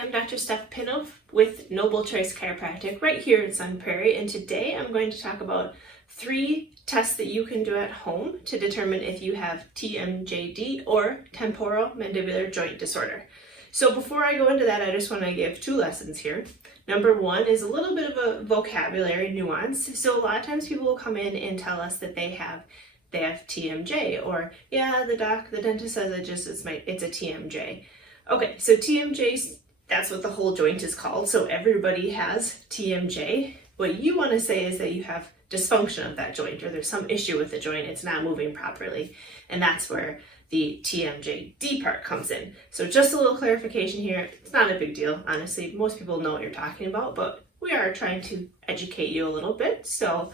I'm Dr. Steph Pinoff with Noble Choice Chiropractic right here in Sun Prairie, and today I'm going to talk about 3 tests that you can do at home to determine if you have TMJD or Temporomandibular Joint Disorder. So before I go into that, I just want to give 2 lessons here. Number 1 is a little bit of a vocabulary nuance. So a lot of times people will come in and tell us that they have TMJ, or yeah, the dentist says it's a TMJ. Okay, so TMJ, that's what the whole joint is called. So everybody has TMJ. What you want to say is that you have dysfunction of that joint, or there's some issue with the joint, it's not moving properly. And that's where the TMJD part comes in. So just a little clarification here. It's not a big deal, honestly. Most people know what you're talking about, but we are trying to educate you a little bit. So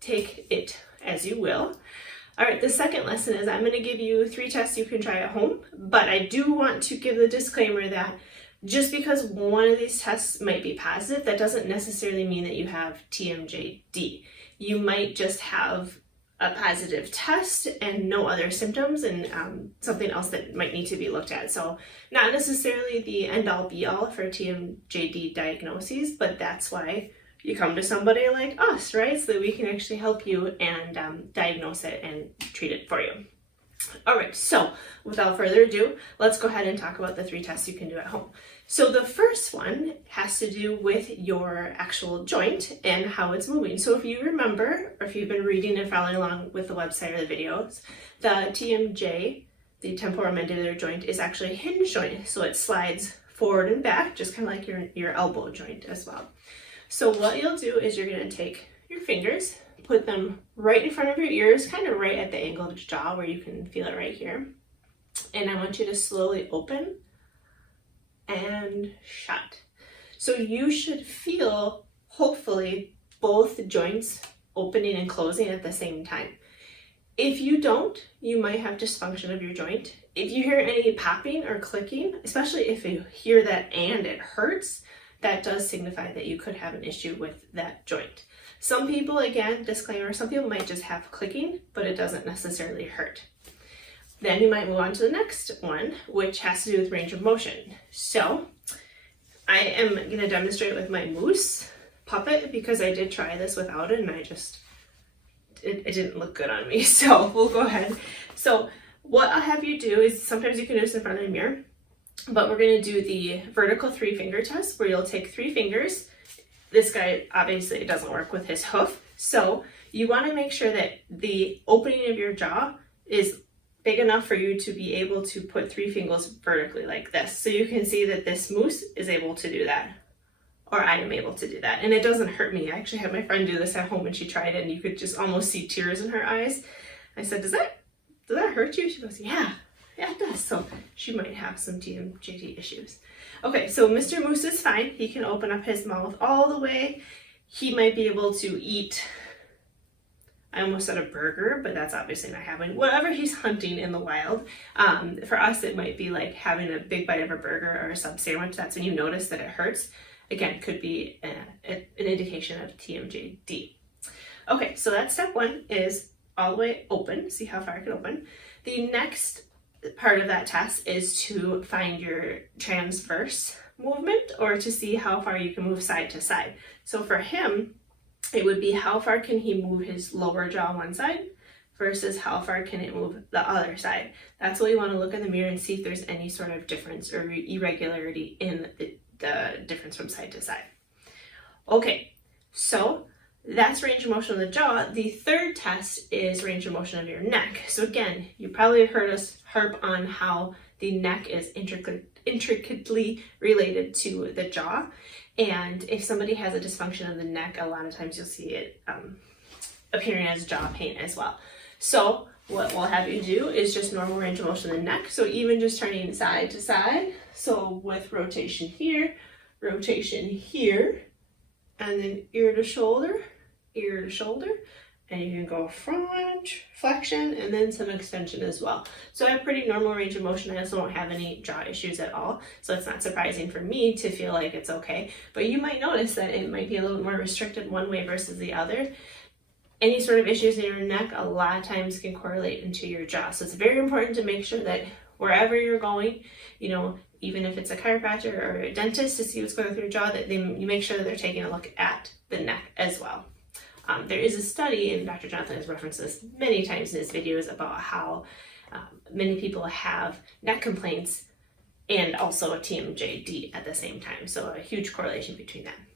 take it as you will. All right, the second lesson is I'm going to give you 3 tests you can try at home, but I do want to give the disclaimer that just because one of these tests might be positive, that doesn't necessarily mean that you have TMJD. You might just have a positive test and no other symptoms, and something else that might need to be looked at. So not necessarily the end-all be-all for TMJD diagnoses, but that's why you come to somebody like us, right? So that we can actually help you and diagnose it and treat it for you. All right, so without further ado, let's go ahead and talk about the 3 tests you can do at home. So the first one has to do with your actual joint and how it's moving. So if you remember, or if you've been reading and following along with the website or the videos, the TMJ, the temporomandibular joint, is actually a hinge joint. So it slides forward and back, just kind of like your elbow joint as well. So what you'll do is you're going to take your fingers, put them right in front of your ears, kind of right at the angle of your jaw where you can feel it right here. And I want you to slowly open and shut. So you should feel, hopefully, both joints opening and closing at the same time. If you don't, you might have dysfunction of your joint. If you hear any popping or clicking, especially if you hear that and it hurts, that does signify that you could have an issue with that joint. Some people, again, disclaimer, some people might just have clicking, but it doesn't necessarily hurt. Then you might move on to the next one, which has to do with range of motion. So I am going to demonstrate with my moose puppet because I did try this without it and it didn't look good on me. So we'll go ahead. So what I'll have you do is, sometimes you can do this in front of a mirror, but we're going to do the vertical 3-finger test where you'll take 3 fingers. This guy, obviously, it doesn't work with his hoof. So you want to make sure that the opening of your jaw is big enough for you to be able to put 3 fingers vertically like this. So you can see that this moose is able to do that, or I am able to do that. And it doesn't hurt me. I actually had my friend do this at home and she tried it and you could just almost see tears in her eyes. I said, does that hurt you? She goes, yeah, it does. So she might have some TMJD issues. Okay, so Mr. Moose is fine. He can open up his mouth all the way. He might be able to eat, I almost said a burger, but that's obviously not happening. Whatever he's hunting in the wild. For us, it might be like having a big bite of a burger or a sub sandwich. That's when you notice that it hurts. Again, could be an indication of TMJD. Okay, so that's step 1, is all the way open. See how far I can open. The next part of that test is to find your transverse movement, or to see how far you can move side to side. So for him, it would be how far can he move his lower jaw one side versus how far can it move the other side. That's what you want to look in the mirror and see if there's any sort of difference or irregularity in the difference from side to side. Okay, so that's range of motion of the jaw. The 3rd test is range of motion of your neck. So again, you probably heard us harp on how the neck is intricately related to the jaw. And if somebody has a dysfunction of the neck, a lot of times you'll see it appearing as jaw pain as well. So what we'll have you do is just normal range of motion of the neck. So even just turning side to side. So with rotation here, and then ear to shoulder, and you can go front, flexion, and then some extension as well. So I have pretty normal range of motion. I also don't have any jaw issues at all. So it's not surprising for me to feel like it's okay. But you might notice that it might be a little more restricted one way versus the other. Any sort of issues in your neck a lot of times can correlate into your jaw. So it's very important to make sure that wherever you're going, even if it's a chiropractor or a dentist to see what's going on with your jaw, that you make sure that they're taking a look at the neck as well. There is a study, and Dr. Jonathan has referenced this many times in his videos, about how many people have neck complaints and also a TMJD at the same time. So a huge correlation between them.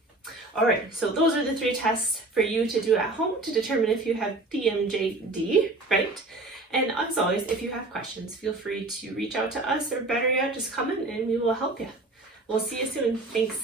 All right, so those are the 3 tests for you to do at home to determine if you have TMJD, right? And as always, if you have questions, feel free to reach out to us, or better yet, just come in and we will help you. We'll see you soon. Thanks.